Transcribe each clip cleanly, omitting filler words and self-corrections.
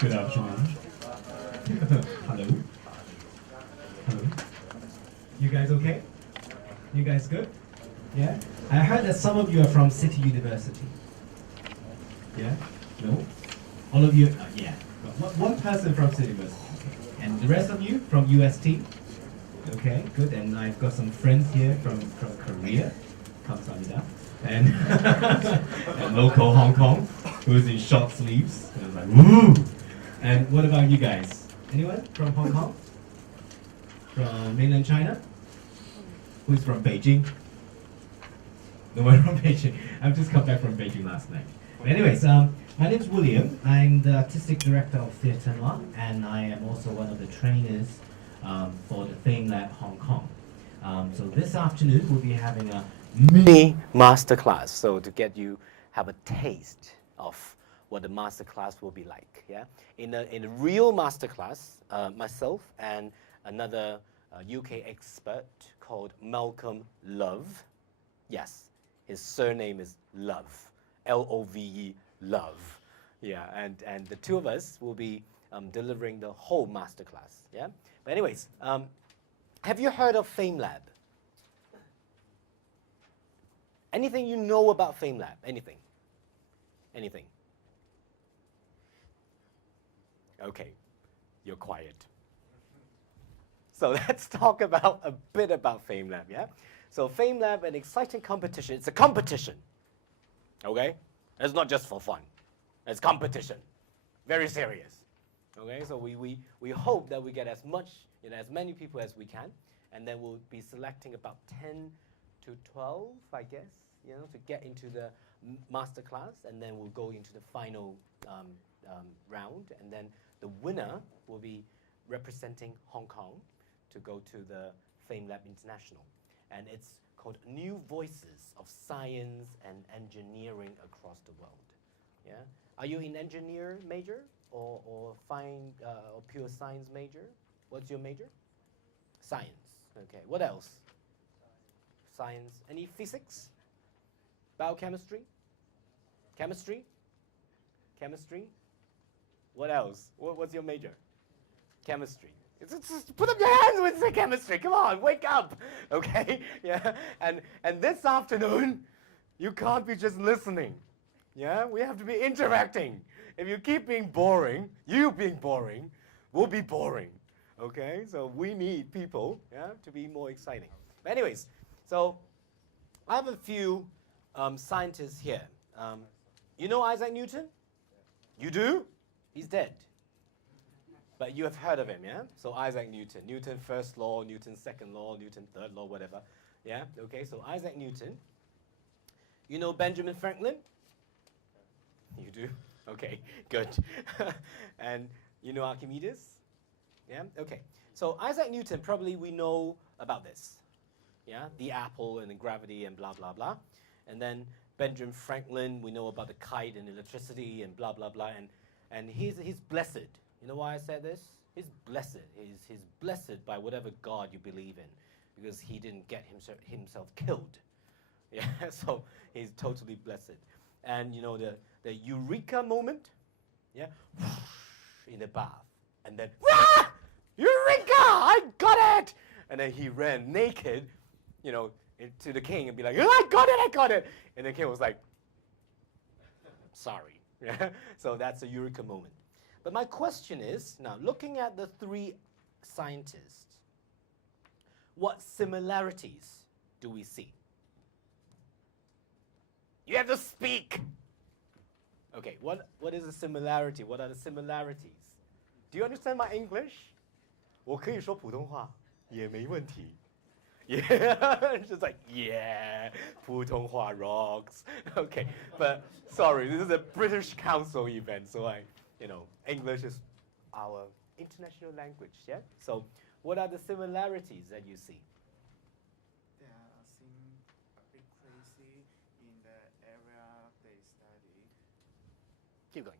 Good afternoon. Hello. Hello. You guys okay? You guys good? Yeah? I heard that some of you are from City University. Yeah? No? All of you? Yeah. One person from City University. Okay. And the rest of you from UST? Okay, good. And I've got some friends here from Korea. Kamsahamnida. And, and local Hong Kong, who's in short sleeves. And I was like, woo! And what about you guys? Anyone from Hong Kong? From mainland China? Who's from Beijing? No one from Beijing. I've just come back from Beijing last night. But anyways, my name is William. I'm the artistic director of Theatre Noir, and I am also one of the trainers for the Fame Lab Hong Kong. So this afternoon we'll be having a mini masterclass, so to get you have a taste of what the masterclass will be like. Yeah, in a real masterclass, myself and another UK expert called Malcolm Love. Yes, his surname is Love, Love, Love. Yeah, and the two of us will be delivering the whole masterclass. Yeah, but anyways, have you heard of Fame Lab? Anything you know about Fame Lab? Anything? Anything? Okay, you're quiet. So let's talk about a bit about Fame Lab, yeah? So Fame Lab, an exciting competition. It's a competition, okay? It's not just for fun. It's competition, very serious, okay? So we hope that we get as much, as many people as we can, and then we'll be selecting about 10 to 12, I guess, to get into the master class, and then we'll go into the final round, and then the winner will be representing Hong Kong to go to the Fame Lab International. And it's called New Voices of Science and Engineering Across the World. Yeah? Are you in engineer major or pure science major? What's your major? Science. Okay. What else? Science. Any physics? Biochemistry? Chemistry? Chemistry? What else? What's your major? Chemistry. Just put up your hands when you say chemistry. Come on, wake up. Okay? Yeah. And this afternoon, you can't be just listening. Yeah? We have to be interacting. If you keep being boring, we'll be boring. Okay? So we need people, to be more exciting. But anyways, so I have a few scientists here. You know Isaac Newton? You do? He's dead. But you have heard of him, yeah? So Isaac Newton. Newton first law, Newton second law, Newton third law, whatever. Yeah? Okay, so Isaac Newton. You know Benjamin Franklin? You do? Okay, good. And you know Archimedes? Yeah? Okay. So Isaac Newton, probably we know about this. Yeah? The apple and the gravity and blah, blah, blah. And then Benjamin Franklin, we know about the kite and electricity and blah, blah, blah. And he's blessed. You know why I said this? He's blessed. He's blessed by whatever God you believe in, because he didn't get himself killed. Yeah, so he's totally blessed. And the eureka moment, yeah, in the bath, and then eureka! I got it! And then he ran naked, to the king and be like, I got it! And the king was like, sorry. Yeah? So that's a eureka moment. But my question is, now looking at the three scientists, what similarities do we see? You have to speak. Okay, what is the similarity? What are the similarities? Do you understand my English? 我可以说普通话，也没问题。Yeah, it's just like, yeah, 普通话 rocks. Okay, but sorry, this is a British Council event, so English is our international language, yeah? So what are the similarities that you see? They seem a bit crazy in the area they study. Keep going.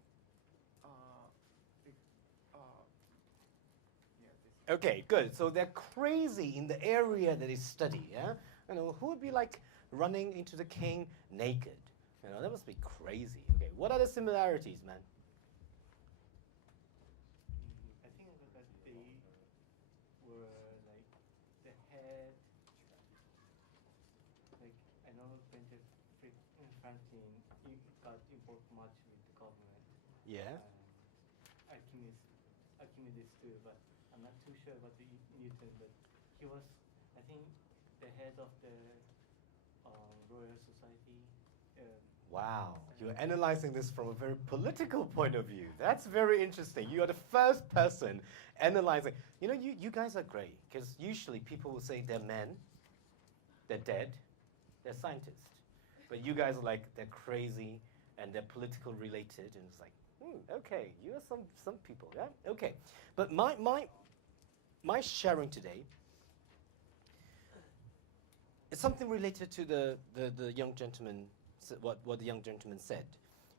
Yeah, Okay, good. So they're crazy in the area that they study, yeah? Who would be like running into the king naked? That must be crazy. Okay, what are the similarities, man? government. Yeah. Archimedes too, but I'm not too sure about the Newton. But he was, I think, the head of the Royal Society. Wow, you're analyzing this from a very political point of view. That's very interesting. You are the first person analyzing. You know, you guys are great, because usually people will say they're men, they're dead, they're scientists. But you guys are like, they're crazy, and they're political related, and it's like, okay, you are some people, yeah? Okay, but my sharing today is something related to the young gentleman, what the young gentleman said.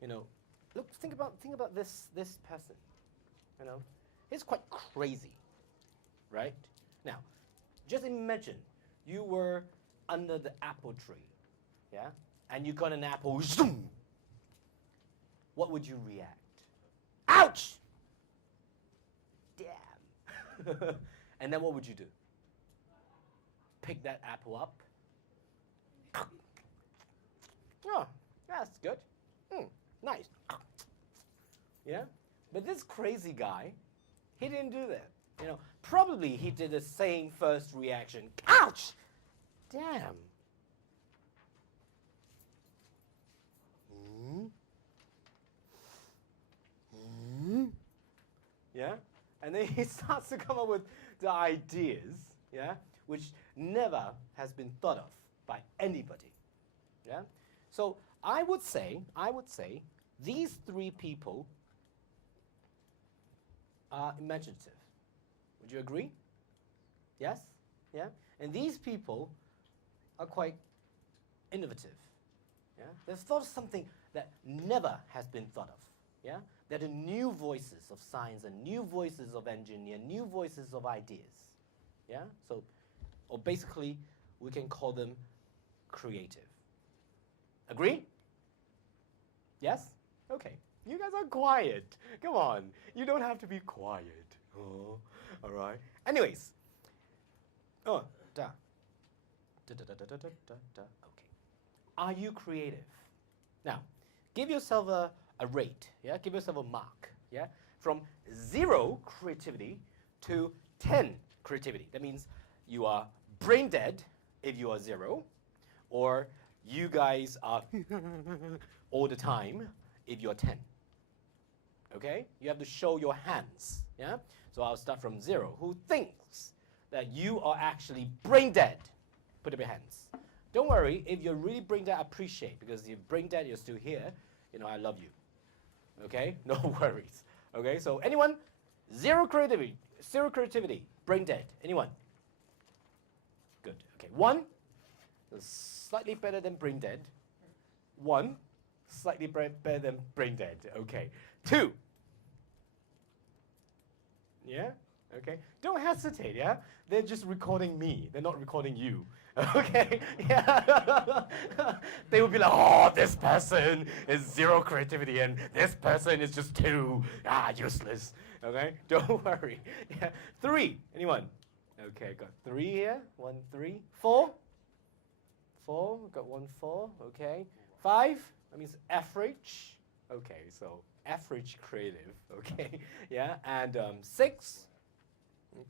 You know, look, think about this person. You know, he's quite crazy, right? Now, just imagine you were under the apple tree, yeah, and you got an apple, zoom. What would you react? Ouch! Damn. And then what would you do? Pick that apple up. Oh, that's good. Nice. Yeah? But this crazy guy, he didn't do that. You know, probably he did the same first reaction. Ouch! Damn. Yeah? And then he starts to come up with the ideas, yeah, which never has been thought of by anybody. Yeah? So I would say these three people are imaginative. Would you agree? Yes? Yeah? And these people are quite innovative. Yeah? They've thought of something that never has been thought of. Yeah? They're the new voices of science and new voices of engineer, new voices of ideas. Yeah? So, or basically, we can call them creative. Agree? Yes? Okay. You guys are quiet. Come on. You don't have to be quiet. Oh, all right. Anyways. Oh, da. Da, da, da, da, da, da, da. Okay. Are you creative? Now, give yourself a rate. Yeah? Give yourself a mark. Yeah? From 0 creativity to 10 creativity. That means you are brain dead if you are 0, or you guys are all the time if you're 10. Okay? You have to show your hands. Yeah? So I'll start from 0. Who thinks that you are actually brain dead? Put up your hands. Don't worry, if you're really brain dead, appreciate, because if you're brain dead, you're still here. You know, I love you. Okay? No worries. Okay? So anyone? 0 creativity. 0 creativity. Brain dead. Anyone? Good. Okay. 1. Slightly better than brain dead. 1. Slightly better than brain dead. Okay. 2. Yeah? Okay. Don't hesitate, yeah? They're just recording me. They're not recording you. Okay? Yeah. They will be like, oh, this person is 0 creativity and this person is just 2. Useless. Okay? Don't worry. Yeah. 3. Anyone? Okay, got 3 here. 1, 3. 4. 4. Got 1, 4. Okay. 5. That means average. Okay, so average creative. Okay. Yeah. And 6.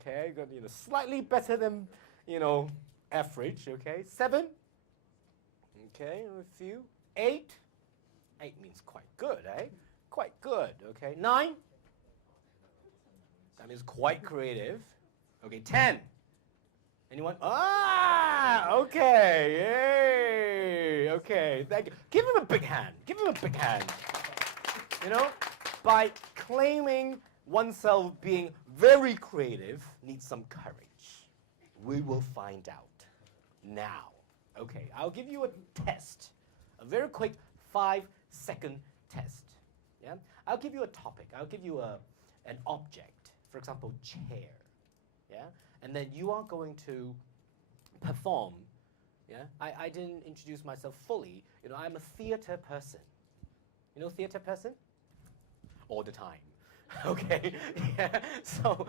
Okay, got slightly better than average. Okay. 7. Okay, a few. 8. 8 means quite good, eh? Quite good. Okay. 9. That means quite creative. Okay. 10. Anyone? Okay. Yay. Okay. Thank you. Give him a big hand. Give him a big hand. By claiming oneself being very creative needs some courage. We will find out now. Okay, I'll give you a test. A very quick 5-second test. Yeah? I'll give you a topic. I'll give you an object. For example, chair. Yeah? And then you are going to perform. Yeah? I didn't introduce myself fully. I'm a theater person. You know theater person? All the time. Okay? Yeah. So,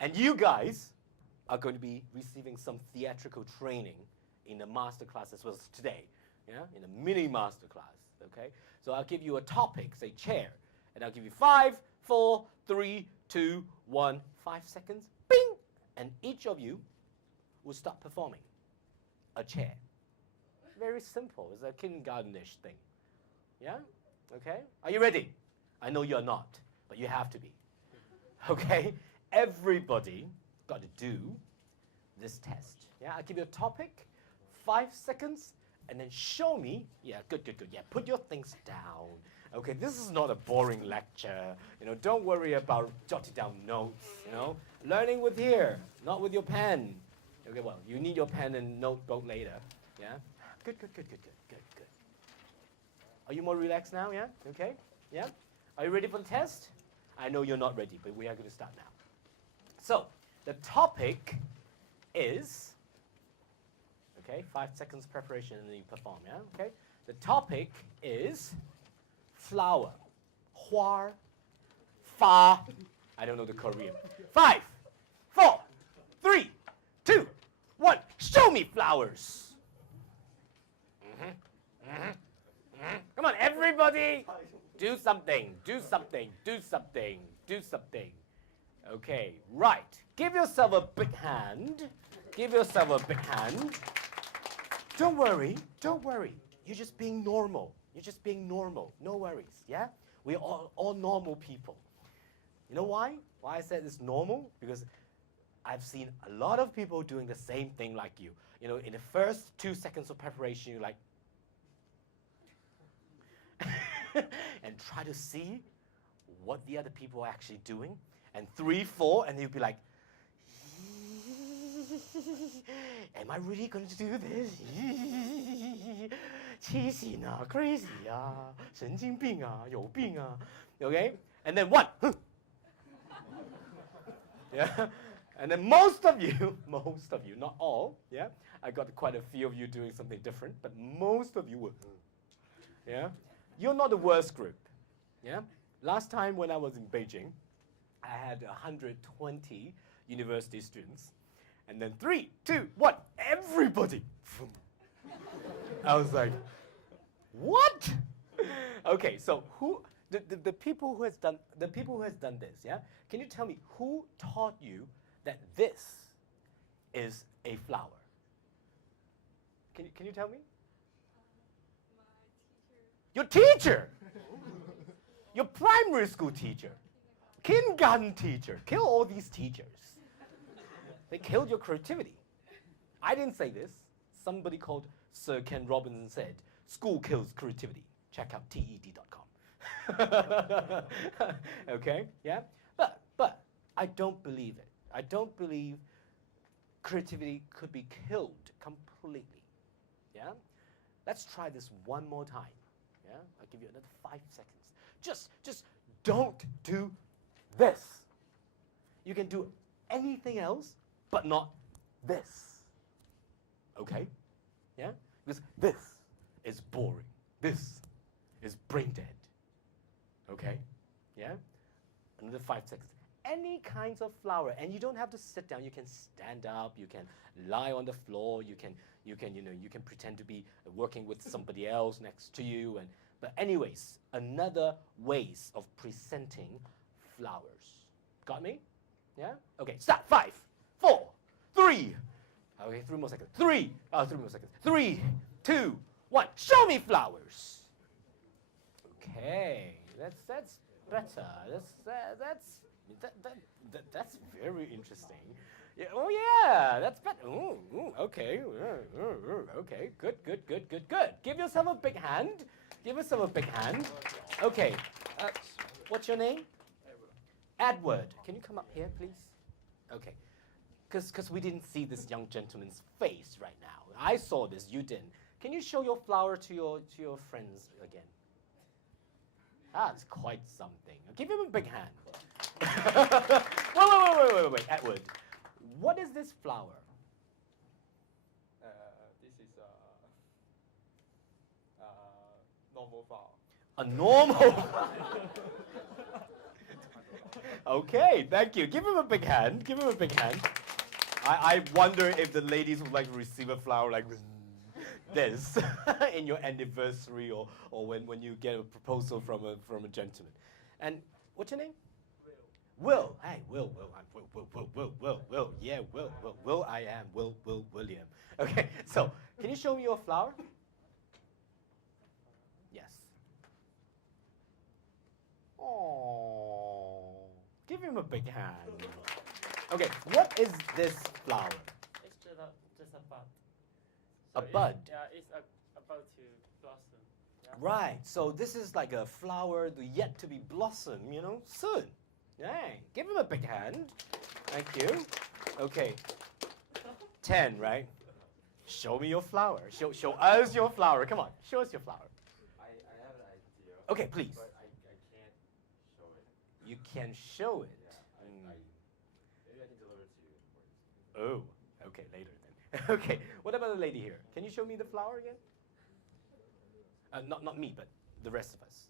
and you guys are going to be receiving some theatrical training in the master class as well as today. Yeah? In a mini master class. okay? So I'll give you a topic, say chair, and I'll give you 5, 4, 3, 2, 1, 5 seconds, bing! And each of you will start performing a chair. Very simple. It's a kindergartenish thing. Yeah? Okay? Are you ready? I know you're not, but you have to be. Okay? Everybody got to do this test. Yeah? I'll give you a topic, 5 seconds, and then show me. Yeah, good, good, good. Yeah, put your things down. Okay, this is not a boring lecture. You know, don't worry about jotting down notes. You know, learning with here, not with your pen. Okay, well, you need your pen and notebook later. Yeah. Good, good, good, good, good, good, good. Are you more relaxed now? Yeah. Okay. Yeah. Are you ready for the test? I know you're not ready, but we are going to start now. So the topic is. Okay, 5 seconds preparation and then you perform. Yeah. Okay. The topic is. Flower, 花, fa. I don't know the Korean. 5, 4, 3, 2, 1. Show me flowers. Come on, everybody. Do something, do something, do something, do something. Okay, right. Give yourself a big hand. Give yourself a big hand. Don't worry, don't worry. You're just being normal. You're just being normal. No worries, yeah? We're all normal people. You know why? Why I said it's normal? Because I've seen a lot of people doing the same thing like you. You know, in the first 2 seconds of preparation, you're like, and try to see what the other people are actually doing. And 3, 4, and you'll be like, am I really going to do this? 黐線啊 crazy 啊神经病啊有病啊 Okay? And then 1. Yeah? And then most of you, not all, yeah? I got quite a few of you doing something different, but most of you were, yeah? You're not the worst group, yeah? Last time when I was in Beijing, I had 120 university students, and then 3, 2, 1, everybody. I was like, what? Okay, so who the people who has done this, yeah? Can you tell me who taught you that this is a flower? Can you tell me? My teacher. Your teacher. Your primary school teacher. Kindergarten teacher. Kill all these teachers. They killed your creativity. I didn't say this. Somebody called Sir Ken Robinson said, school kills creativity. Check out TED.com. Okay, yeah? But I don't believe it. I don't believe creativity could be killed completely. Yeah? Let's try this one more time. Yeah? I'll give you another 5 seconds. Just don't do this. You can do anything else, but not this. Okay? Yeah? Because this is boring. This is brain dead. Okay? Yeah? Another 5 seconds. Any kinds of flower, and you don't have to sit down. You can stand up. You can lie on the floor. You can pretend to be working with somebody else next to you. But anyways, another ways of presenting flowers. Got me? Yeah? Okay, stop. 5, 4, 3. Okay, 3 more seconds. 3 more seconds. 3, 2, 1. Show me flowers. Okay, that's better. That's very interesting. Yeah, oh yeah, that's better. Okay, okay, good. Give yourself a big hand. Give yourself a big hand. Okay, what's your name? Edward. Can you come up here, please? Okay, because we didn't see this young gentleman's face right now. I saw this, you didn't. Can you show your flower to your friends again? That's quite something. Give him a big hand. Wait, Edward. What is this flower? This is a normal flower. A normal. Okay, thank you. Give him a big hand. Give him a big hand. I wonder if the ladies would like to receive a flower like this. this in your anniversary or when you get a proposal from a gentleman. And what's your name? Will. Hey, Will. I'm Will. Yeah, Will. I am William. Okay, so can you show me your flower? Yes. Oh, give him a big hand. Okay, what is this flower? It's just a bud. A bud? It's about to blossom. Yeah? Right, so this is like a flower yet to be blossom, soon. Hey, give him a big hand. Thank you. Okay, 10, right? Show me your flower. Show us your flower. Come on, show us your flower. I have an idea. Okay, please. But I can't show it. You can show it. Yeah, maybe I can deliver it to you. Oh, okay, later then. Okay, what about the lady here? Can you show me the flower again? Not me, but the rest of us.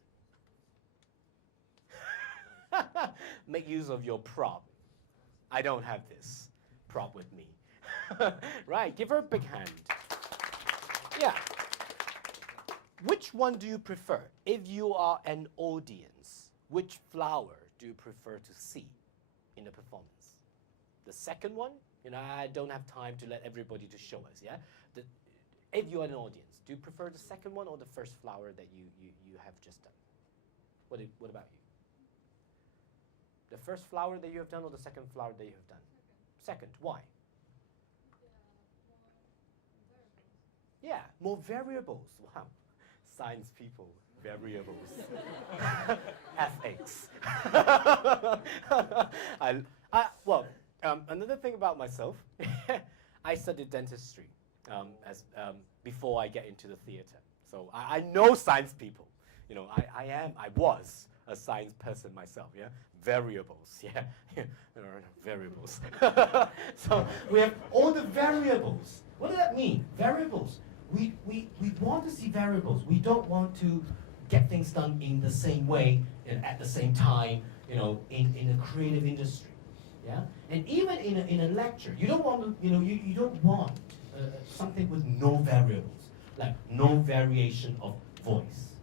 Make use of your prop. I don't have this prop with me. Right, give her a big hand. Yeah. Which one do you prefer? If you are an audience, which flower do you prefer to see in the performance? The second one? I don't have time to let everybody to show us, yeah? If you are an audience, do you prefer the second one or the first flower that you have just done? What about you? The first flower that you have done or the second flower that you have done? Second. Why? Yeah, more variables. Wow. Science people, variables. FX. Another thing about myself, I studied dentistry before I get into the theater. So I know science people. I was a science person myself, yeah? Variables, yeah? Variables. So we have all the variables. What does that mean? Variables. We want to see variables. We don't want to get things done in the same way and at the same time, in a creative industry. Yeah? And even in a lecture, you don't want to, you don't want something with no variables, like no variation of voice.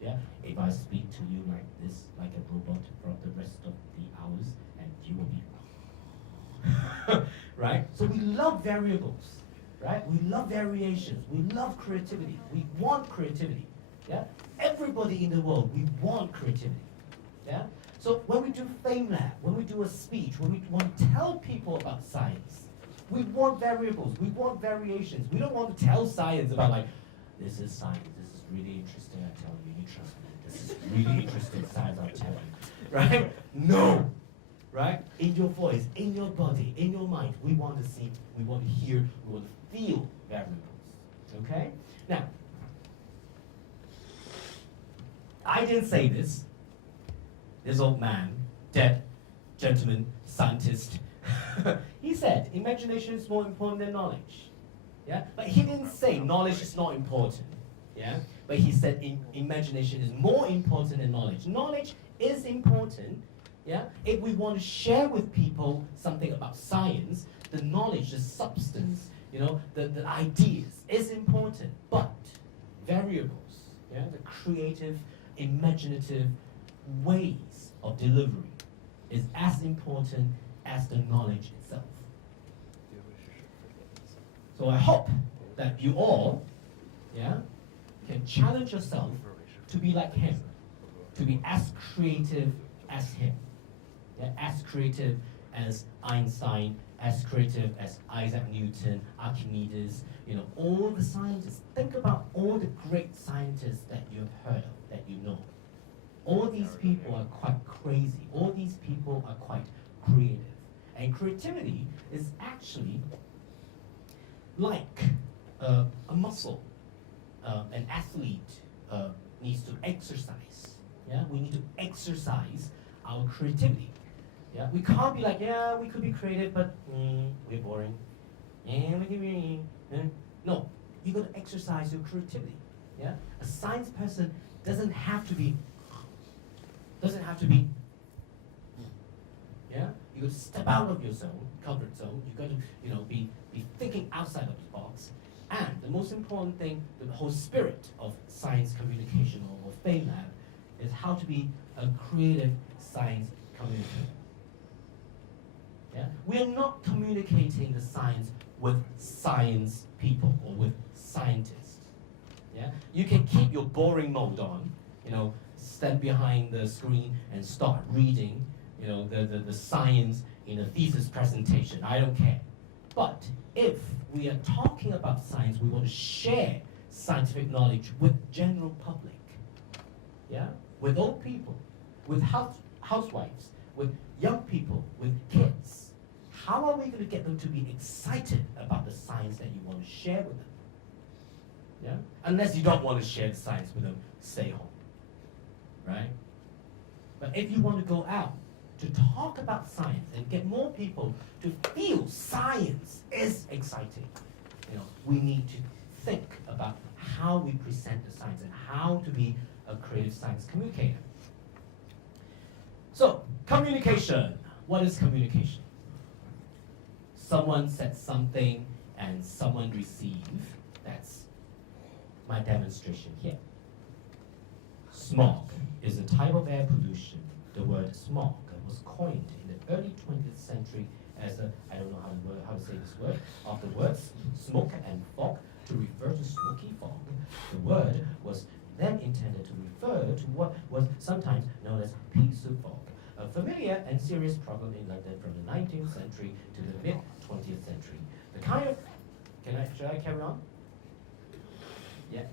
Yeah? If I speak to you like this, like a robot for the rest of the hours, and you will be right? So we love variables, right? We love variations. We love creativity. We want creativity. Yeah? Everybody in the world, we want creativity. Yeah? So when we do Fame Lab, when we do a speech, when we want to tell people about science, we want variables, we want variations. We don't want to tell science about like, this is science, this is really interesting, I tell you, you trust me. This is really interesting science, I'll tell you. Right? No. Right? In your voice, in your body, in your mind, we want to see, we want to hear, we want to feel variables. Okay? Now, I didn't say this. This old man, dead gentleman, scientist, he said imagination is more important than knowledge. Yeah? But he didn't say knowledge is not important. Yeah? But he said imagination is more important than knowledge. Knowledge is important. Yeah? If we want to share with people something about science, the knowledge, the substance, the ideas is important. But variables, yeah? The creative, imaginative ways of delivery is as important as the knowledge itself. So I hope that you all, can challenge yourself to be like him, to be as creative as him, as creative as Einstein, as creative as Isaac Newton, Archimedes, all the scientists. Think about all the great scientists that you've heard of, that you know. All these people are quite crazy. All these people are quite creative. And creativity is actually like a muscle. An athlete needs to exercise. Yeah, we need to exercise our creativity. Yeah, we can't be like, yeah, we could be creative, but we're boring. Yeah, we can be. No, you got to exercise your creativity. Yeah, a science person doesn't have to be. Yeah, you got to step out of your comfort zone. You got to, be thinking outside of the box. And the most important thing, the whole spirit of science communication or FameLab is how to be a creative science communicator. Yeah? We are not communicating the science with science people or with scientists. Yeah? You can keep your boring mode on, stand behind the screen and start reading, the science in a thesis presentation. I don't care. But if we are talking about science, we want to share scientific knowledge with general public, yeah, with old people, with housewives, with young people, with kids. How are we going to get them to be excited about the science that you want to share with them? Yeah? Unless you don't want to share the science with them, stay home. Right? But if you want to go out to talk about science and get more people to feel science is exciting, we need to think about how we present the science and how to be a creative science communicator. So, communication. What is communication? Someone said something and someone received. That's my demonstration here. Smog is a type of air pollution. The word smog was coined in the early 20th century as a, I don't know how to say this word, of the words smoke and fog to refer to smoky fog. The word was then intended to refer to what was sometimes known as pea soup fog, a familiar and serious problem in London from the 19th century to the mid-20th century. The kind of, should I carry on? Yeah.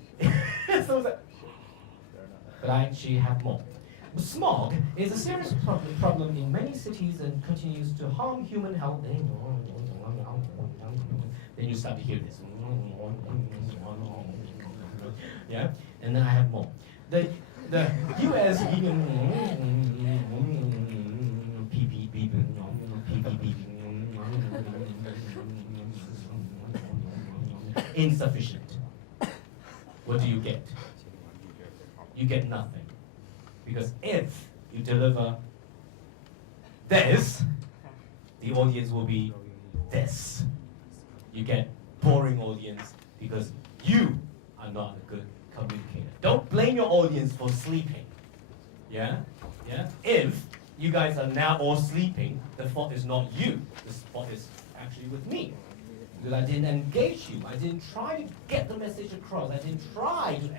But I actually have more. Smog is a serious problem in many cities and continues to harm human health. Then you start to hear this. Yeah? And then I have more. The US insufficient. What do you get? You get nothing. Because if you deliver this, the audience will be this. You get boring audience because you are not a good communicator. Don't blame your audience for sleeping. Yeah? Yeah? If you guys are now all sleeping, the fault is not you. The fault is actually with me. Because I didn't engage you. I didn't try to get the message across. I didn't try to,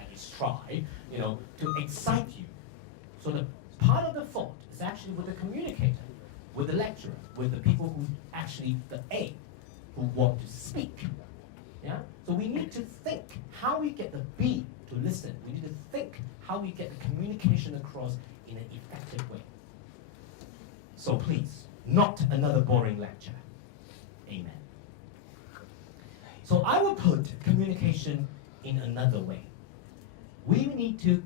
at least try, to excite you. So the part of the fault is actually with the communicator, with the lecturer, with the people who actually, the A, who want to speak. Yeah? So we need to think how we get the B to listen. We need to think how we get the communication across in an effective way. So please, not another boring lecture. Amen. So I will put communication in another way. We need to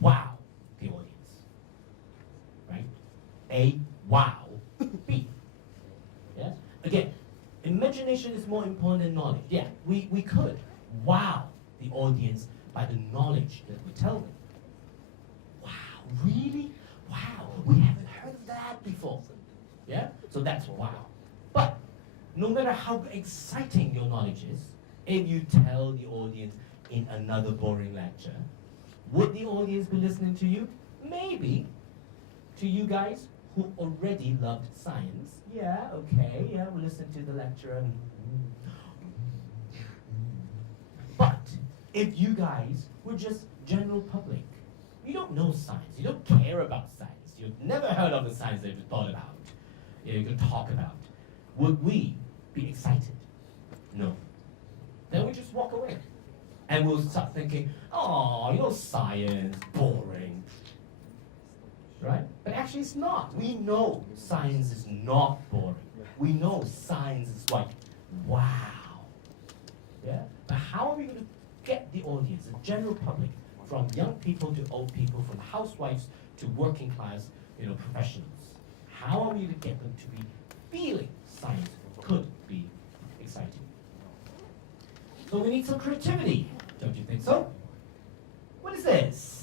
wow the audience. Right? A, wow. B. Yes? Again, imagination is more important than knowledge. Yeah, we could wow the audience by the knowledge that we tell them. Wow, really? Wow, we haven't heard of that before. Yeah? So that's wow. But no matter how exciting your knowledge is, if you tell the audience in another boring lecture, would the audience be listening to you? Maybe. To you guys who already loved science, yeah, okay, yeah, we'll listen to the lecturer. But if you guys were just general public, you don't know science, you don't care about science, you've never heard of the science that you thought about, you could talk about, would we be excited? No. Then we just walk away. And we'll start thinking, oh, science, boring. Right? But actually it's not. We know science is not boring. We know science is like, wow. Yeah? But how are we going to get the audience, the general public, from young people to old people, from housewives to working class, professionals? How are we going to get them to be feeling science could be exciting? So we need some creativity, don't you think so? What is this?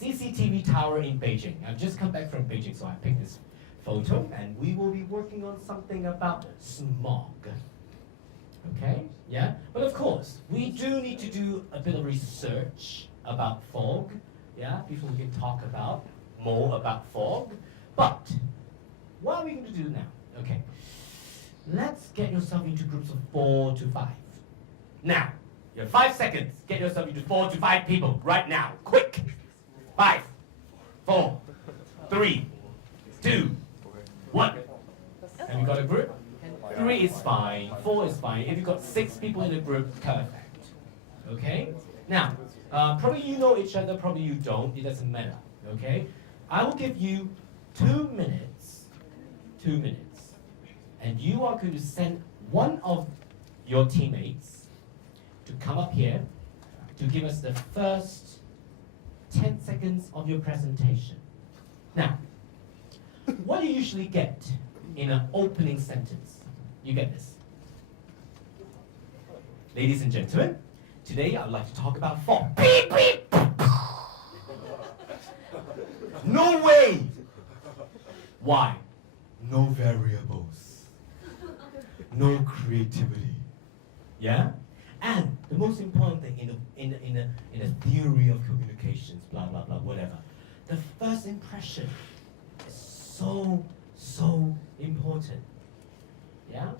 CCTV tower in Beijing. I've just come back from Beijing, so I picked this photo, and we will be working on something about smog. Okay, yeah? But of course, we do need to do a bit of research about fog, yeah, before we can talk about more about fog. But what are we going to do now? Okay, let's get yourself into groups of 4 to 5. Now, you have 5 seconds. Get yourself into 4 to 5 people right now. Quick! 5, 4, 3, 2, 1. Have you got a group? 3 is fine, 4 is fine. If you've got 6 people in a group, perfect. Okay? Now, probably you know each other, probably you don't. It doesn't matter. Okay? I will give you 2 minutes. 2 minutes. And you are going to send one of your teammates to come up here to give us the first 10 seconds of your presentation. Now, what do you usually get in an opening sentence? You get this. Ladies and gentlemen, today I would like to talk about fog. Beep, beep. No way! Why? No variables. No creativity. Yeah? And the most important thing in a theory of communications, blah, blah, blah, whatever, the first impression is so important. Yeah?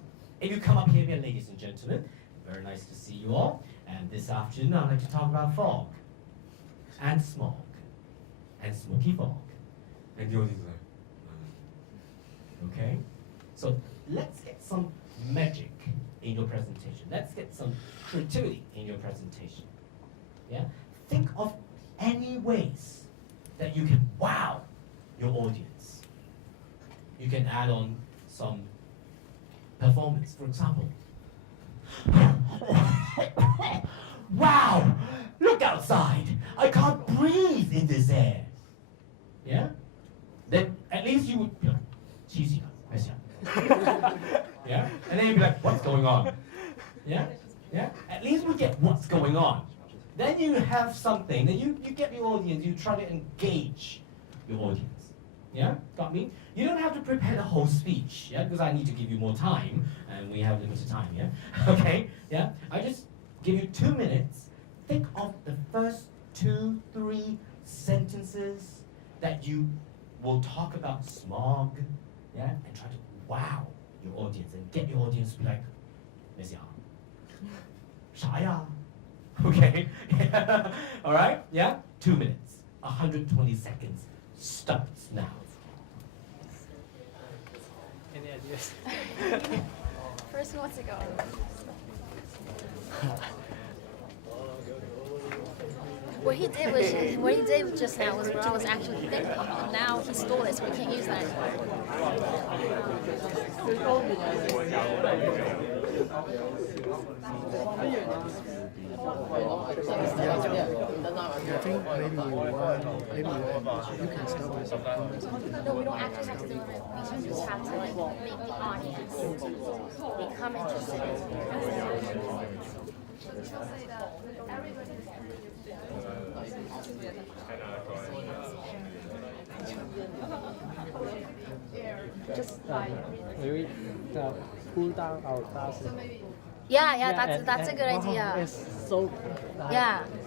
If you come up here, ladies and gentlemen, very nice to see you all. And this afternoon, I'd like to talk about fog, and smog, and smoky fog. And the audience is like, okay? So let's get some magic in your presentation. Let's get some creativity in your presentation. Yeah? Think of any ways that you can wow your audience. You can add on some performance, for example. Wow! Look outside! I can't breathe in this air. Yeah? Then at least you would be like, cheesy, yeah? And then you'd be like, what's going on? Yeah? Yeah? At least we get what's going on. Then you have something, then you get the audience, you try to engage your audience. Yeah? Got me? You don't have to prepare the whole speech, yeah? Because I need to give you more time, and we have limited time, yeah? Okay? Yeah? I just give you 2 minutes. Think of the first 2, 3 sentences that you will talk about smog, yeah? And try to wow your audience and get your audience to be like, 咩事啊? 啥呀? Okay? All right? Yeah? 2 minutes. 120 seconds starts now. Any ideas? First, who wants to go? What he did just now was what I was actually thinking, and now he stole it, so we can't use that I think maybe you can start with some comments. No, we don't actually have to do it. We just have to like make the audience become interested. Maybe cool down our classes. Yeah, that's a good idea. It's so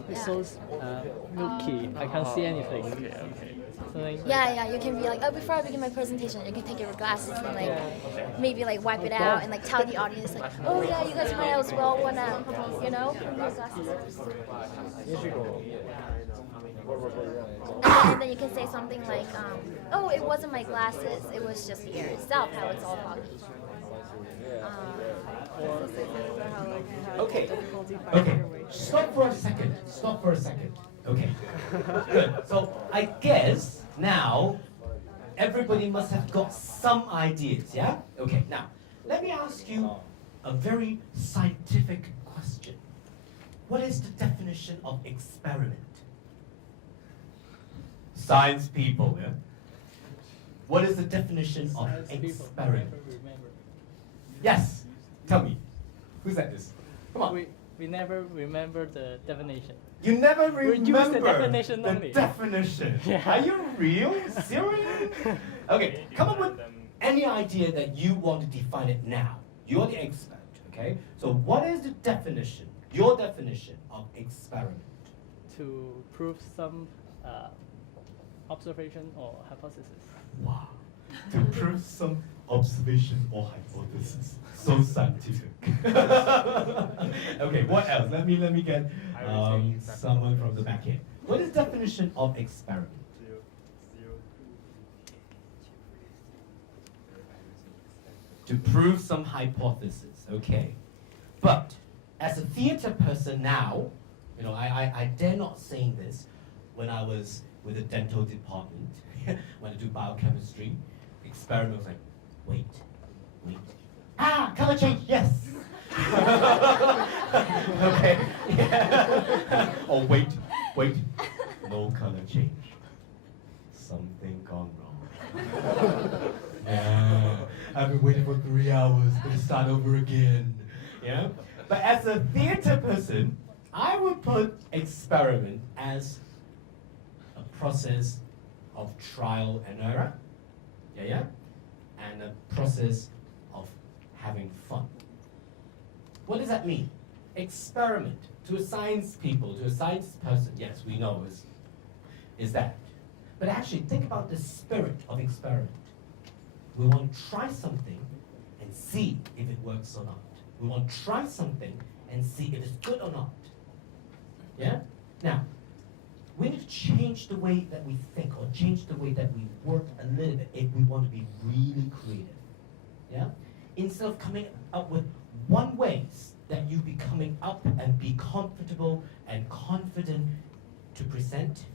It's so milky. I can't see anything. Something Yeah, you can be like, oh, before I begin my presentation, you can take your glasses and like maybe like wipe it out and like tell the audience like, oh yeah, you guys might as well wanna, you know, remove your glasses first. And then you can say something like, oh, it wasn't my glasses, it was just the air itself, how it's all foggy. Okay. Stop for a second. Okay. Good. So I guess now everybody must have got some ideas, yeah? Okay, now let me ask you a very scientific question. What is the definition of experiment? Science people, yeah? What is the definition of experiment? Yes, tell me. Who said this? Come on. we never remember the definition. You never We use the remember definition the only. definition. Yeah. Are you real? Serious? Okay, come up with any idea that you want to define it now. You're the expert, Okay? So what is the definition, your definition of experiment? To prove some observation or hypothesis. Wow. To prove some observation or hypothesis. So scientific. Okay, what else? Let me get someone from the back here. What is definition of experiment? To prove some hypothesis, okay. But as a theater person now, you know, I dare not saying this when I was with the dental department, when I do biochemistry, experiment was like, wait. Ah, color change, yes. Okay. Yeah. Or wait, no color change. Something gone wrong. Yeah. I've been waiting for 3 hours, gonna start over again. Yeah? But as a theater person, I would put experiment as a process of trial and error. Yeah? And a process of having fun. What does that mean? Experiment. To a science people, to a science person, yes, we know is that. But actually, think about the spirit of experiment. We want to try something and see if it works or not. We want to try something and see if it's good or not. Yeah? Now, we need to change the way that we think or change the way that we work a little bit if we want to be really creative. Yeah? Instead of coming up with one ways that you be coming up and be comfortable and confident to present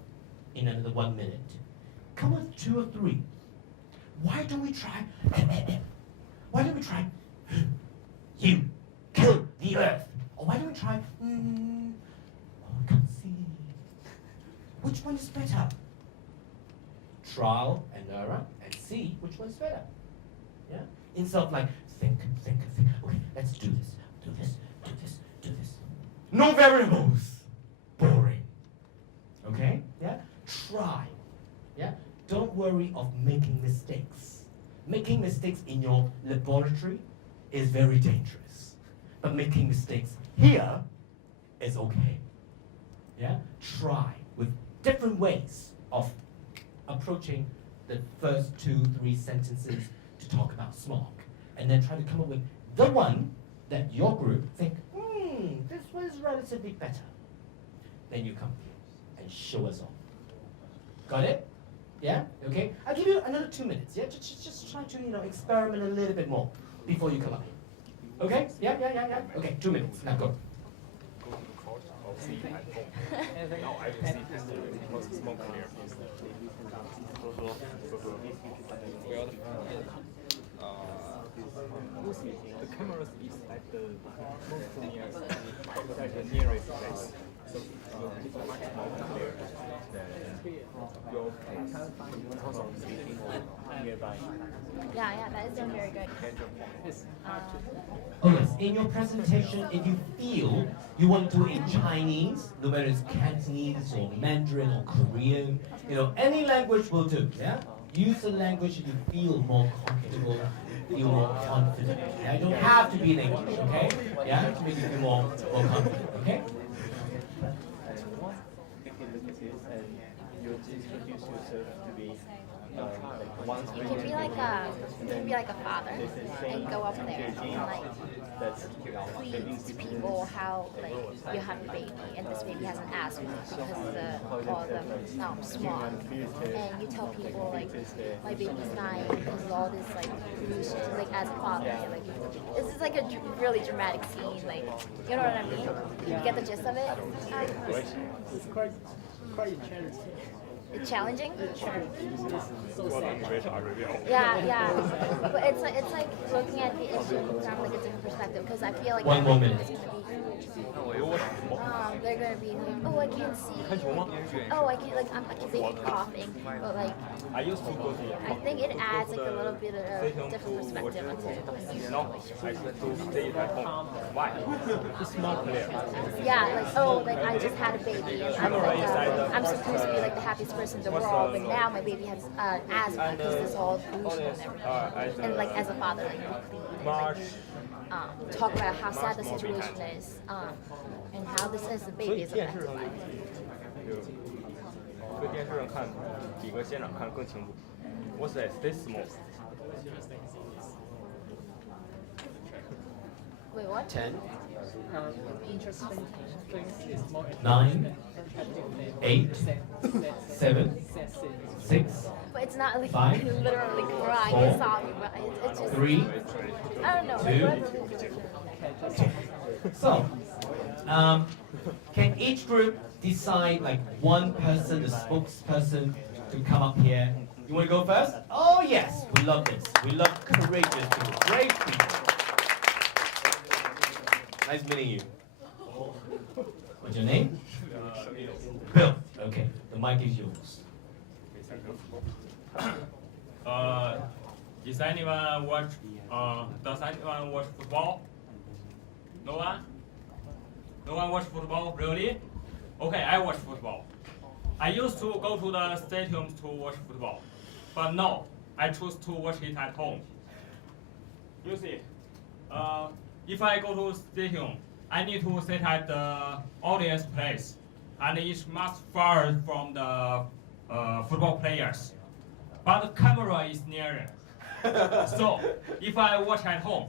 in another 1 minute. Come with 2 or 3. Why don't we try? Why don't we try? You kill the earth. Or why don't we try? Oh, I can't see. Which one is better? Trial and error and see which one's better. Yeah. Instead of like think. Okay, let's do this. Do this. No variables. Boring. Okay. Yeah. Try. Yeah. Don't worry of making mistakes. Making mistakes in your laboratory is very dangerous. But making mistakes here is okay. Yeah? Try with different ways of approaching the first 2-3 sentences to talk about smog. And then try to come up with the one that your group think, this one is relatively better. Then you come and show us off. Got it? Yeah? Okay? I'll give you another 2 minutes. Yeah? Just try to, experiment a little bit more before you come up here. Okay? Yeah. Okay, 2 minutes. Now go. The cameras is at the most nearest place. So it's much more clear than your Nearby. Yeah, that is doing very good. Oh yes, in your presentation, if you feel you want to do it in Chinese, no matter it's Cantonese or Mandarin or Korean, any language will do, yeah? Use the language if you feel more comfortable, feel more confident. Yeah? You don't have to be in English, okay? Yeah, to make you feel more confident, okay? You can be like a father and go up there and please people how you have a baby and this baby has an asthma because all the smog, and you tell people my baby's dying because of all this pollution. As a father, this is a really dramatic scene. You know what I mean? You get the gist of it. It's quite challenging. It's challenging? So sad. Yeah. But it's like looking at the issue from a different perspective because I feel like One more minute. it's going to be They're gonna be like, oh, I can't see. Oh, I can't, like, they keep coughing. But, like, I used to go to I think it adds, like, a little bit of a different perspective into a situation. now I used to stay at home. Why? It's more clear. Yeah, like, oh, like, I just had a baby and I'm supposed to be, like, the happiest person in the world, but now my baby has asthma because it's all pollution and everything. And, like, as a father, like, you plead, talk about how sad the situation is, and how this is the baby is affected by it. 搁电视上看比搁现场看更清楚。What's that? Stay small. Wait, what? 10, Interesting things is more 9, 8, 7, 6, But it's not like 5, literally crying 4, and sobbing, but it's just, 3. I don't know. 2. So, can each group decide like one person, the spokesperson, to come up here? You want to go first? Oh yes, we love this. We love courageous people, brave people. nice meeting you. What's your name? Bill. Okay, the mic is yours. Does anyone watch football? No one? No one watch football? Really? Okay, I watch football. I used to go to the stadiums to watch football, but no, I choose to watch it at home. You see, if I go to stadium, I need to sit at the audience place, and it's much far from the football players. But the camera is nearer. So if I watch at home,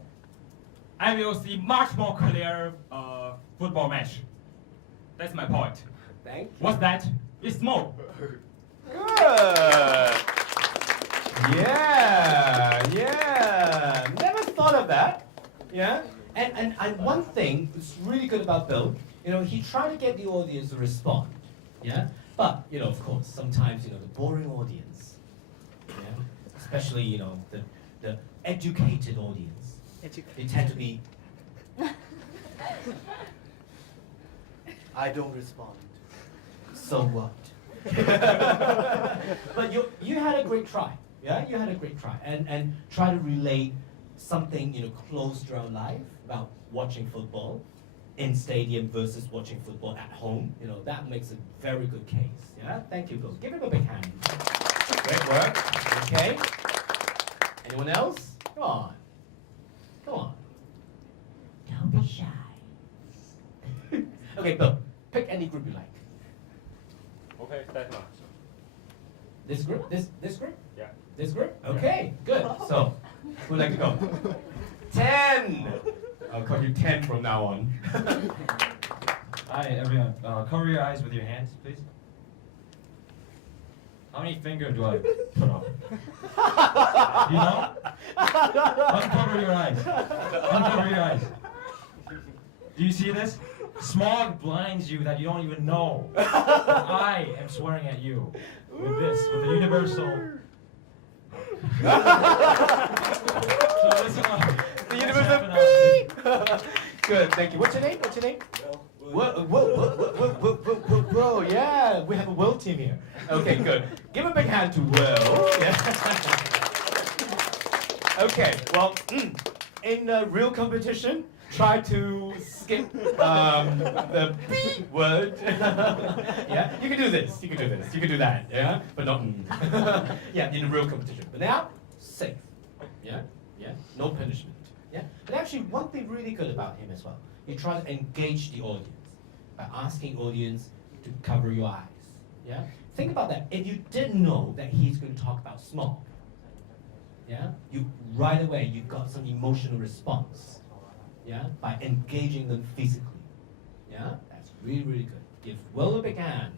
I will see much more clear football match. That's my point. Thank you. What's that? It's smoke. Good. Yeah. Never thought of that. Yeah. And one thing that's really good about Bill, he tried to get the audience to respond. Yeah. But of course, sometimes the boring audience, especially the educated audience, they tend to be. I don't respond. So what? But you had a great try. Yeah, you had a great try, and try to relate something close to our life about watching football in stadium versus watching football at home. That makes a very good case. Yeah, thank you, Bill. Give him a big hand. Great work. Okay. Anyone else? Come on. Come on. Don't be shy. Okay, Bill. Pick any group you like. Okay, that's much. This group? This group? Yeah. This group? Okay, good. So, who'd like to go? 10! I'll call you 10 from now on. Hi, everyone. Cover your eyes with your hands, please. How many fingers do I put on? You know? Uncover your eyes. Uncover your eyes. Do you see this? Smog blinds you that you don't even know. I am swearing at you with this, with the universal. So listen up. The universal beep. Good, thank you. What's your name? What's your name? Whoa, yeah, we have a Will team here. Okay, good. Give a big hand to Will. Yeah. Okay, well, in a real competition, try to skip the B word. Yeah, you can do this, you can do this, you can do that, yeah? But not yeah, in a real competition. But now, safe. Yeah, yeah, no punishment. Yeah, but actually one thing really good about him as well, he tried to engage the audience by asking audience to cover your eyes. Yeah, think about that. If you didn't know that he's going to talk about smog, yeah, you right away you got some emotional response. Yeah, by engaging them physically. Yeah, that's really, really good. Give Will a big hand.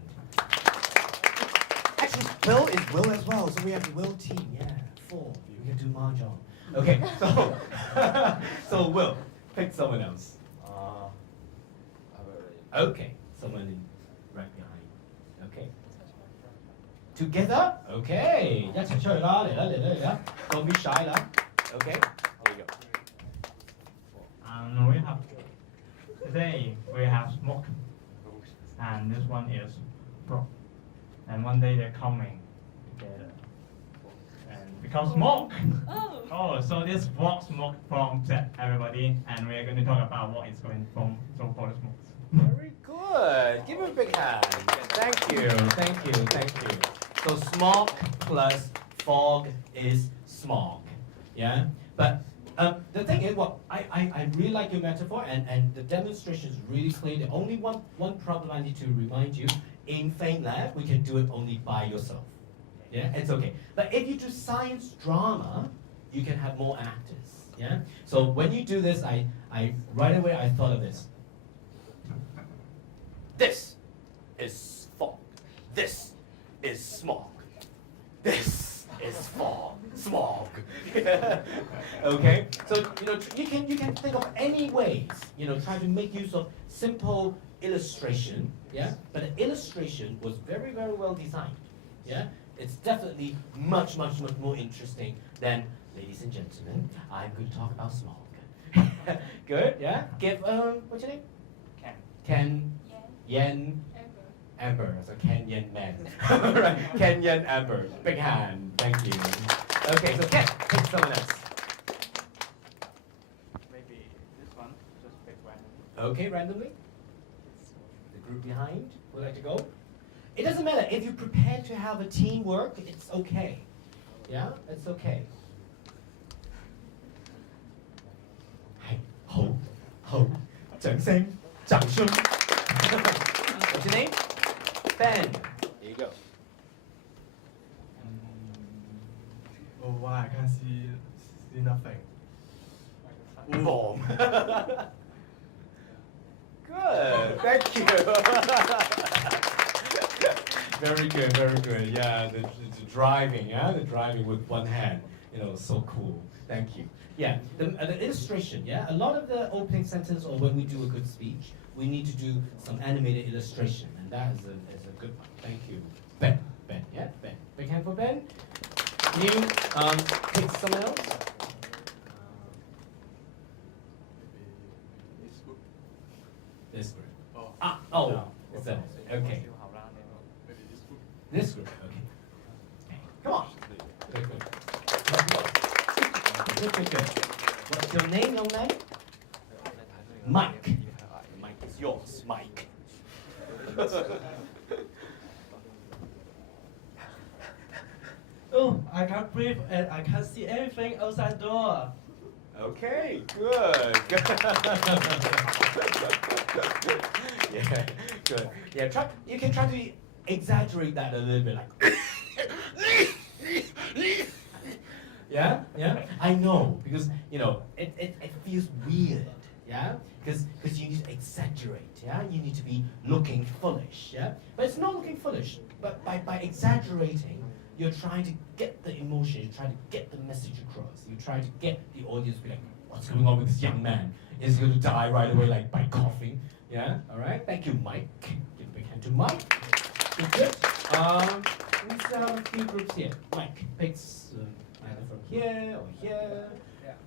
Actually, Will is Will as well, so we have the Will team. Yeah, 4 of you. We can do mahjong. Okay, so so Will, pick someone else. Okay, someone right behind. Okay. Together? Okay. 一齊出去啦，嚟啦嚟啦嚟啦 Don't be shy 啦。Okay, here we go. We have today we have smoke, and this one is broke. And one day they're coming together. And because smoke. Oh, so this walk smoke from everybody, and we're going to talk about what is going from so for the smokes. Very good. Give him a big hand. Thank you. Thank you. Thank you. So smog plus fog is smog. Yeah? But the thing is, well, I really like your metaphor, and the demonstration is really clear. The only one problem I need to remind you, in FameLab, we can do it only by yourself. Yeah, it's okay. But if you do science drama, you can have more actors. Yeah? So when you do this, I right away I thought of this. This is fog. This is smog. This is fog. Smog. Okay? So you can think of any ways, try to make use of simple illustration. Yeah? But the illustration was very, very well designed. Yeah? It's definitely much, much, much more interesting than, ladies and gentlemen, I'm going to talk about smog. Good, yeah? Give, what's your name? Ken. Yen. Amber. So Ken Yen Man. Right. Ken Yen Amber. Big hand. Thank you. Okay, so Ken, pick someone else. Maybe this one, just pick randomly. Okay, randomly. The group behind would like to go. It doesn't matter. If you prepare to have a teamwork, it's okay. Yeah, it's okay. Hey, ho, ho, 掌聲，掌聲。What's your name? Ben. Here you go. Oh wow, I can't see nothing. Bomb. Good. Thank you. Very good, very good. Yeah, the driving, the driving with one hand, so cool. Thank you. Yeah, the illustration, yeah, a lot of the opening sentence or when we do a good speech, we need to do some animated illustration, and that is a good one. Thank you. Ben, yeah, Ben. Big hand for Ben. Can you pick someone else? This group. Oh, no. it's that. Okay. This group, okay. Come on. Good, good. Good. What's your name, young man? Mike. Mike is yours, Mike. Oh, I can't breathe and I can't see anything outside door. Okay, good. Yeah, good. Yeah, you can try to exaggerate that a little bit, like. Yeah. I know because it feels weird. Yeah, because you need to exaggerate. Yeah, you need to be looking foolish. Yeah, but it's not looking foolish. But by exaggerating, you're trying to get the emotion. You're trying to get the message across. You try to get the audience to be like, what's going on with this young man? Is he going to die right away, like by coughing? Yeah. All right. Thank you, Mike. Give a big hand to Mike. Good. Let's have a few groups here. Mike picks either from here or here,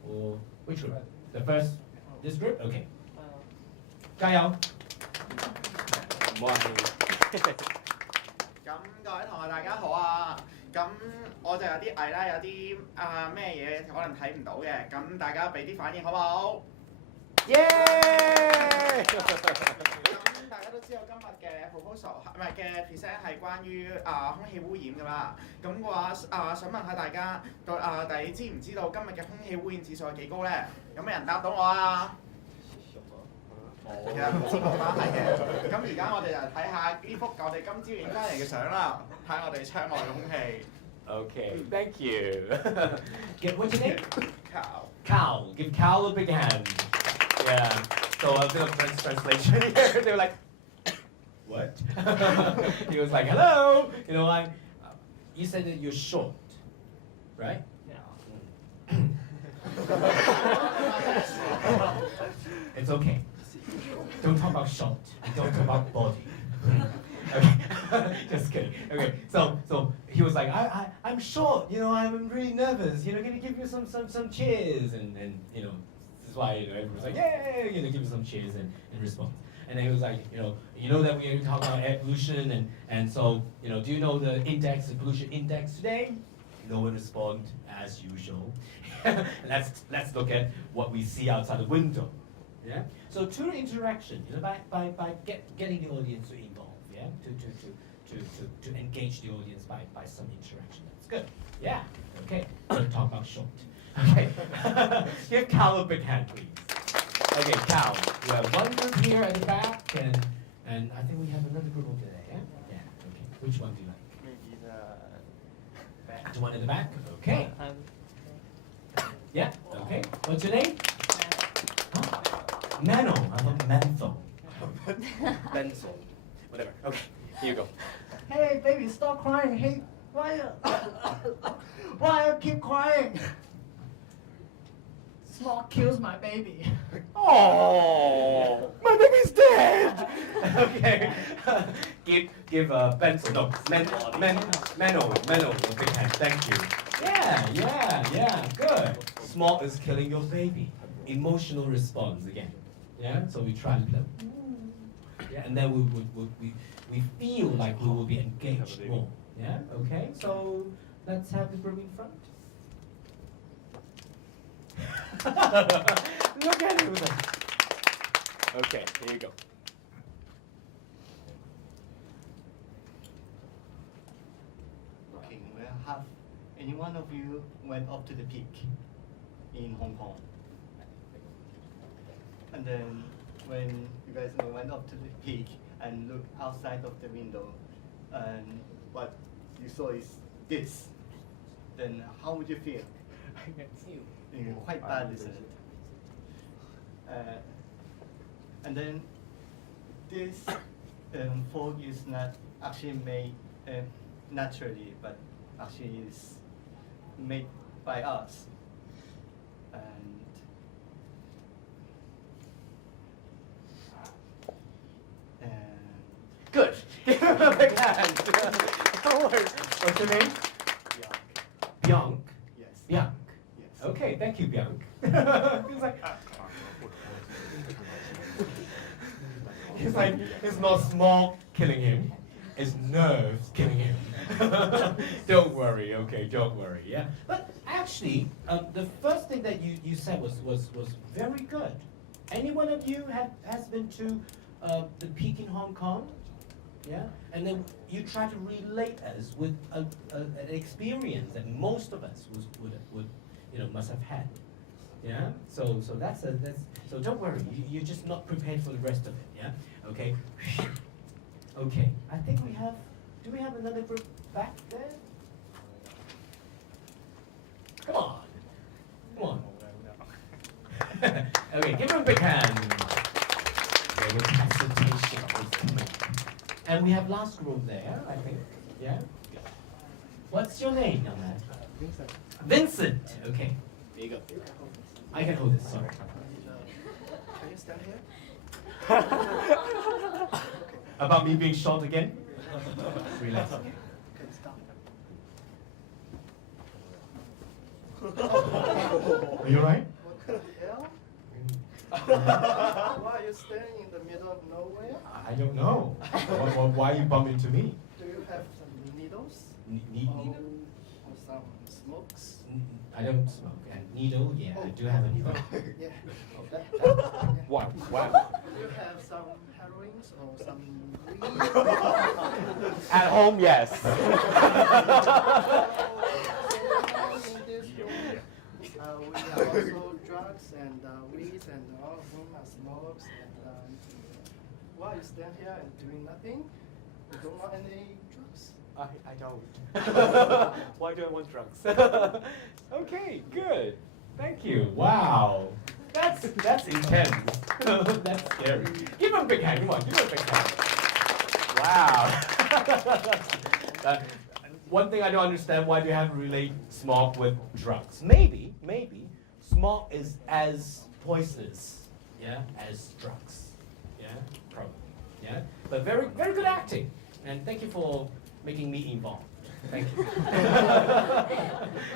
or which group? The first, this group? Okay. 加油！冇人咁各位同學大家好啊！咁我就有啲矮啦，有啲咩嘢可能睇唔到嘅，咁大家俾啲反應好唔好？耶！咁大家都知道今日嘅 proposal 唔係嘅 present 係關於空氣污染㗎啦。咁嘅話想問下大家，你知唔知道今日嘅空氣污染指數係幾高咧？有咩人答到我啊？其實唔知冇關係嘅。咁而家我哋就睇下呢幅我哋今朝影翻嚟嘅相啦，睇下我哋窗外嘅空氣。Okay, thank you. What's your name? Cal. Cal. Give Cal a big hand. Yeah. So a bit of French translation here. They were like, what? He was like, hello. You said that you're short, right? Yeah. It's okay. Don't talk about short. Don't talk about body. Okay, just kidding. Okay, so he was like, I'm short. I'm really nervous. Can you give me some cheers? And this is why everyone's like, yay, give him some cheers in response. And then he was like, you know that we're talking about air pollution, and so, do you know the index, the pollution index today? No one responded as usual. let's look at what we see outside the window. Yeah. So through interaction, by getting the audience to involve, yeah, to engage the audience by some interaction. That's good. Yeah. Okay. Let's talk about short. Okay. Give Cal a big hand, please. Okay, Cal. We have one group here at the back, and I think we have another group over there. Yeah. Yeah. Okay. Which one do you like? Maybe the back. The one in the back. Okay. Yeah. Okay. What's your name? Huh? Mano. I thought menthol. Benzel. Whatever. Okay. Here you go. Hey, baby, stop crying. Hey, why you keep crying? Smoke kills my baby. Oh, my baby's dead. Okay. give Benzel. No, Mano a big hand. Thank you. Yeah. Good. Smoke is killing your baby. Emotional response again. Yeah. So we try to play. Yeah, and then we feel like we will be engaged more. Yeah. Okay. So let's have the group in front. Look at him. Okay. Here you go. Okay, well, have any one of you went up to the peak in Hong Kong? And then when you guys went up to the peak and looked outside of the window, and what you saw is this, then how would you feel? Quite bad, isn't it? And then this fog is not actually made naturally, but actually is made by us. And Good. Give him a big hand. Don't worry. What's your name? Bianc. yes. Bianc. Yes. Okay, thank you, Bianc. He's like, it's not smoke killing him, it's nerves killing him. Don't worry, okay, don't worry, yeah. But actually, the first thing that you said was very good. Any one of you has been to the peak in Hong Kong? Yeah? And then you try to relate us with an experience that most of us would must have had. Yeah? So so don't worry, you're just not prepared for the rest of it, yeah? Okay? Okay, I think do we have another group back there? Come on. Okay, give him a big hand. Okay, the presentation is coming. And we have last group there, I think. Yeah? What's your name, young man? Vincent. Vincent. Okay. There you go. I can hold this, sorry. Can you stand here? About me being short again? Relax. Okay, stop. Are you alright? What the hell? Why are you standing in the middle of nowhere? I don't know. Why are you bumping into me? Do you have some needles? Needle? Or some smokes? I don't smoke. And needle, yeah, I do have a needle. Yeah. Wow. Do you have some heroines or some weed? At home, yes. In this room, we have also drugs and weeds, and all of them are smokes. And while you stand here and doing nothing, you don't want any drugs? I don't. Why do I want drugs? Okay, good. Thank you. Wow. That's intense. That's scary. Give him a big hand. Come on, give him a big hand. Wow. One thing I don't understand, why do you have to relate smoke with drugs? Maybe smoke is as poisonous, yeah, as drugs. Yeah, probably. Yeah. But very good acting. And thank you for making me involved. Thank you.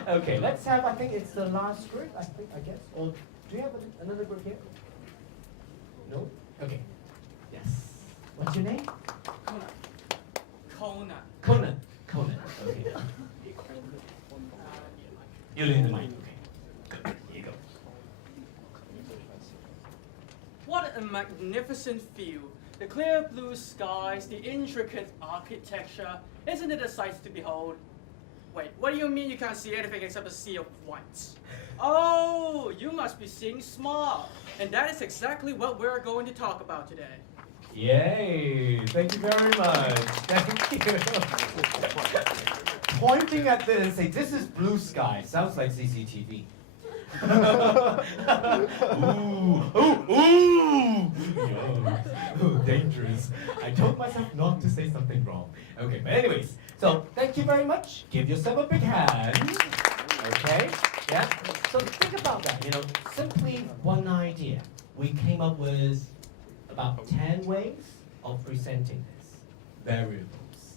Okay, let's have, I think it's the last group, I guess. Or Do you have another group here? No? Okay. Yes. What's your name? Conan. Conan. Conan. Okay. You're in the mic. Okay. Good. Here you go. What a magnificent view. The clear blue skies, the intricate architecture. Isn't it a sight to behold? Wait, what do you mean you can't see anything except a sea of white? Oh, you must be seeing smog. And that is exactly what we're going to talk about today. Yay! Thank you very much. Thank you. Pointing at this and say, this is blue sky. Sounds like CCTV. Ooh, dangerous. I told myself not to say something wrong. Okay, but anyways, so thank you very much. Give yourself a big hand. Okay, yeah. So think about that, simply one idea. We came up with about 10 ways of presenting this. Variables,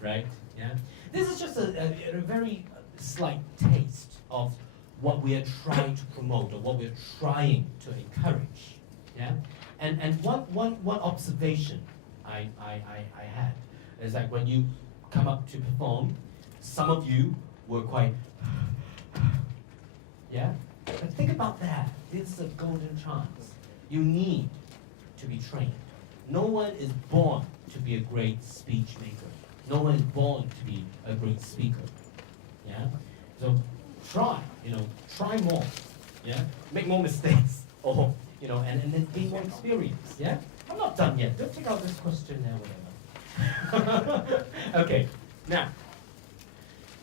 right? Yeah. This is just a very slight taste of what we are trying to promote or what we're trying to encourage. Yeah? And one observation I had is that when you come up to perform, some of you were quite yeah? But think about that. It's a golden chance. You need to be trained. No one is born to be a great speech maker. No one is born to be a great speaker. Yeah? So try more. Yeah? Make more mistakes. Or, and then gain more experience. Yeah? I'm not done yet. Don't take out this question now, whatever. Okay, now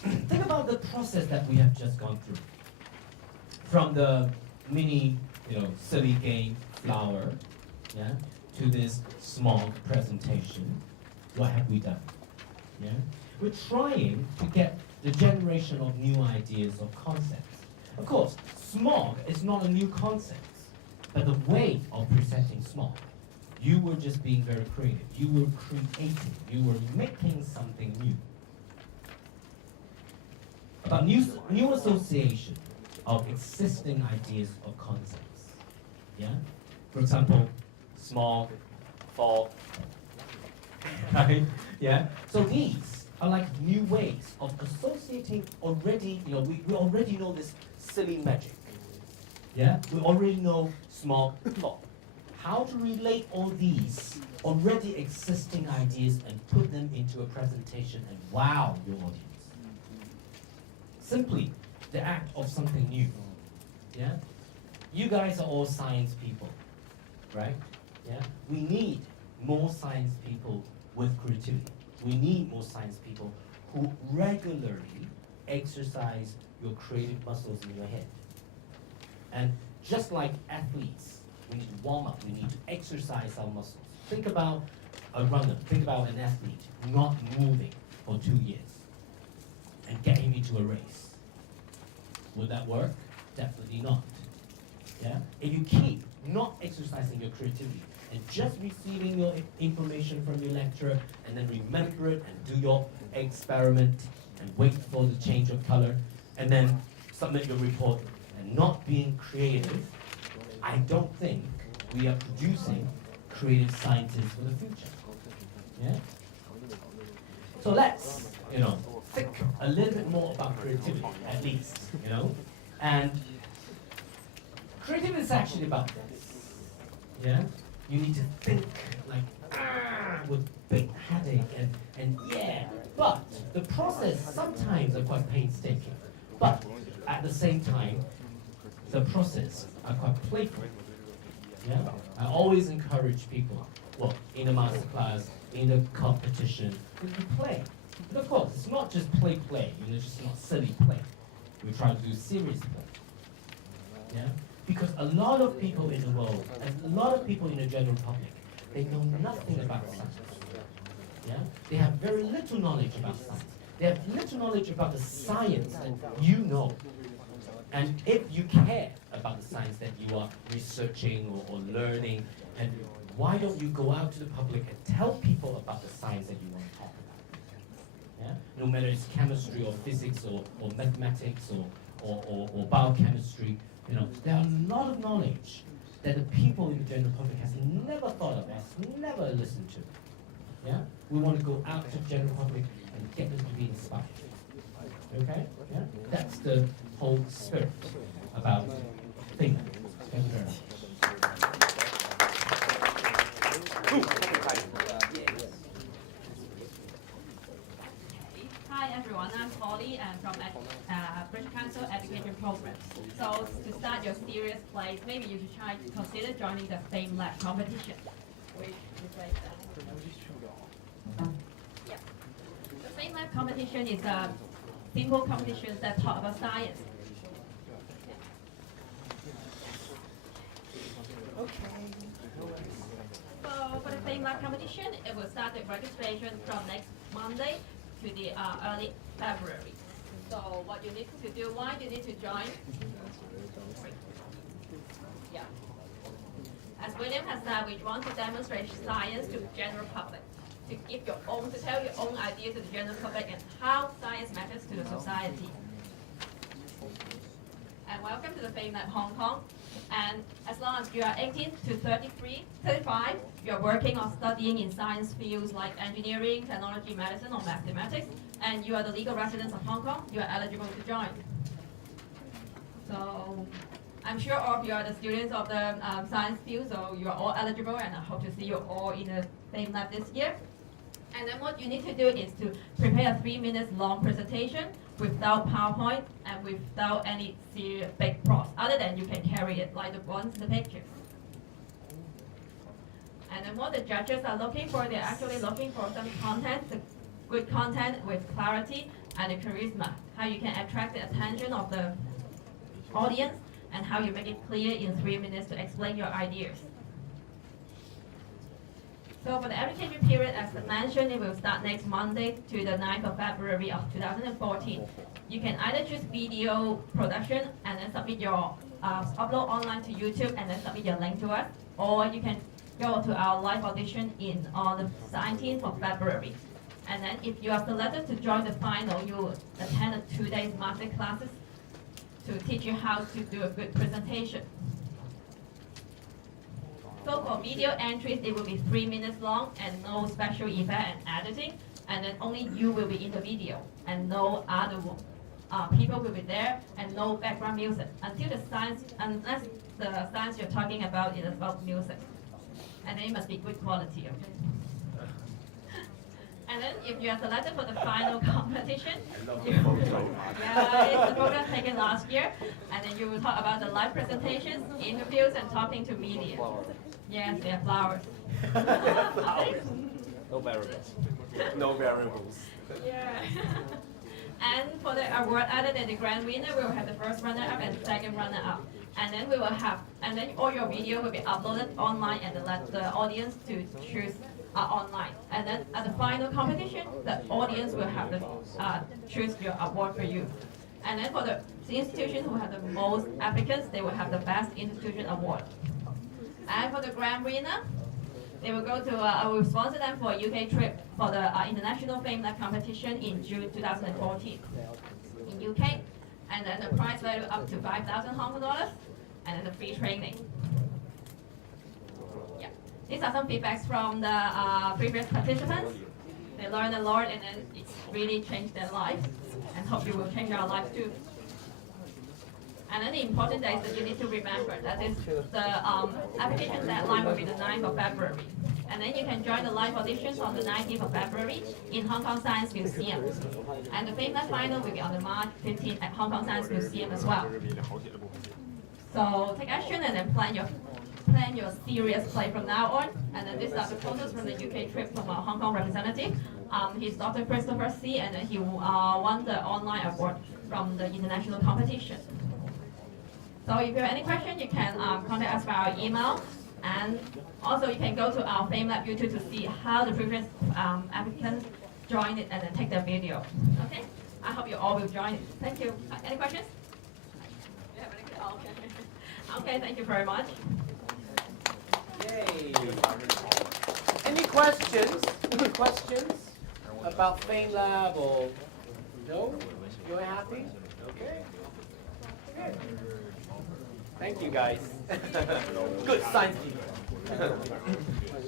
think about the process that we have just gone through. From the mini, silly game flower, yeah, to this smog presentation, what have we done? Yeah? We're trying to get the generation of new ideas of concepts. Of course, smog is not a new concept, but the way of presenting smog, you were just being very creative. You were creating, you were making something new. About new association of existing ideas of concepts. Yeah? For example, smog, fog, right? Yeah? So these are like new ways of associating already, we already know this silly magic. Yeah? We already know smog, fog. How to relate all these already existing ideas and put them into a presentation and wow your audience. Simply the act of something new. Yeah? You guys are all science people, right? Yeah? We need more science people with creativity. We need more science people who regularly exercise your creative muscles in your head. And just like athletes, we need to warm up, we need to exercise our muscles. Think about a runner, think about an athlete not moving for 2 years and get him into a race. Would that work? Definitely not. Yeah? If you keep not exercising your creativity and just receiving your information from your lecturer and then remember it and do your experiment and wait for the change of color and then submit your report and not being creative, I don't think we are producing creative scientists for the future. Yeah? So let's, think a little bit more about creativity, at least, And creativity is actually about this. Yeah? You need to think like, with big headache and yeah. But the process sometimes are quite painstaking. But at the same time, the process are quite playful. Yeah? I always encourage people, in a masterclass, in a competition, to play. But of course, it's not just play, just not silly play. We try to do serious play. Yeah? Because a lot of people in the world, and a lot of people in the general public, they know nothing about science. Yeah? They have very little knowledge about science. They have little knowledge about the science that you know. And if you care about the science that you are researching or learning, and why don't you go out to the public and tell people about the science that you want to talk about? Yeah? No matter it's chemistry or physics or mathematics or biochemistry. You know, there are a lot of knowledge that the people in the general public has never thought of, has never listened to. Yeah? We want to go out to the general public and get them to be inspired. Okay? Yeah? That's the whole spirit about things. Thank you very much. Hi everyone, I'm Polly and from British Council Education Programs. So to start your serious plays, maybe you should try to consider joining the Fame Lab competition. Yeah. The Fame Lab competition is a simple competition that talk about science. So for the Fame Lab competition, it will start the registration from next Monday to the early February. So what you need to do, why you need to join? Yeah. As William has said, we want to demonstrate science to the general public, to give your own, to tell your own idea to the general public and how science matters to the society. And welcome to the Fame Lab Hong Kong. And as long as you are 18 to 35, you're working or studying in science fields like engineering, technology, medicine, or mathematics, and you are the legal residents of Hong Kong, you are eligible to join. So I'm sure all of you are the students of the science field, so you are all eligible, and I hope to see you all in the Fame Lab this year. And then what you need to do is to prepare a 3 minutes long presentation without PowerPoint and without any big props, other than you can carry it like the ones in the pictures. And then what the judges are looking for, they're actually looking for some content, good content with clarity and a charisma, how you can attract the attention of the audience and how you make it clear in 3 minutes to explain your ideas. So for the application period, as mentioned, it will start next Monday to the 9th of February of 2014. You can either choose video production and then submit your upload online to YouTube and then submit your link to us, or you can go to our live audition on the 19th of February. And then if you are selected to join the final, you will attend a 2 days master classes to teach you how to do a good presentation. So for video entries, it will be 3 minutes long and no special effect and editing, and then only you will be in the video and no other people will be there and no background music unless the science you're talking about is about music, and then it must be good quality. Okay. And then if you are selected for the final competition, yeah, it's the program taken last year, and then you will talk about the live presentations, interviews, and talking to media. Yes, they are flowers. No variables. No variables. Yeah. And for the award, other than the grand winner, we will have the first runner-up and second runner-up. And then we will have, and then all your video will be uploaded online and then let the audience to choose online. And then at the final competition, the audience will have to choose your award for you. And then for the institution who have the most applicants, they will have the best institution award. And for the grand winner, they will go to, I will sponsor them for a UK trip for the International Fame Lab competition in June 2014 in UK. And then the prize value up to 5,000 Hong Kong dollars, and then the free training. Yeah, these are some feedbacks from the previous participants. They learned a lot, and then it's really changed their lives, and hope you will change our lives too. And then the important dates that you need to remember, that is the application deadline will be the 9th of February. And then you can join the live auditions on the 19th of February in Hong Kong Science Museum. And the Fame Lab final will be on the March 15th at Hong Kong Science Museum as well. So take action and then plan your serious play from now on. And then these are the photos from the UK trip from our Hong Kong representative. He's Dr. Christopher C, and then he won the online award from the international competition. So if you have any questions, you can contact us via our email. And also you can go to our Fame Lab YouTube to see how the previous applicants joined it and then take their video. Okay? I hope you all will join it. Thank you. Any questions? Yeah, okay. Okay, thank you very much. Yay. Any questions? Any questions about Fame Lab or no? You're happy? Okay. Thank you guys. Good science people.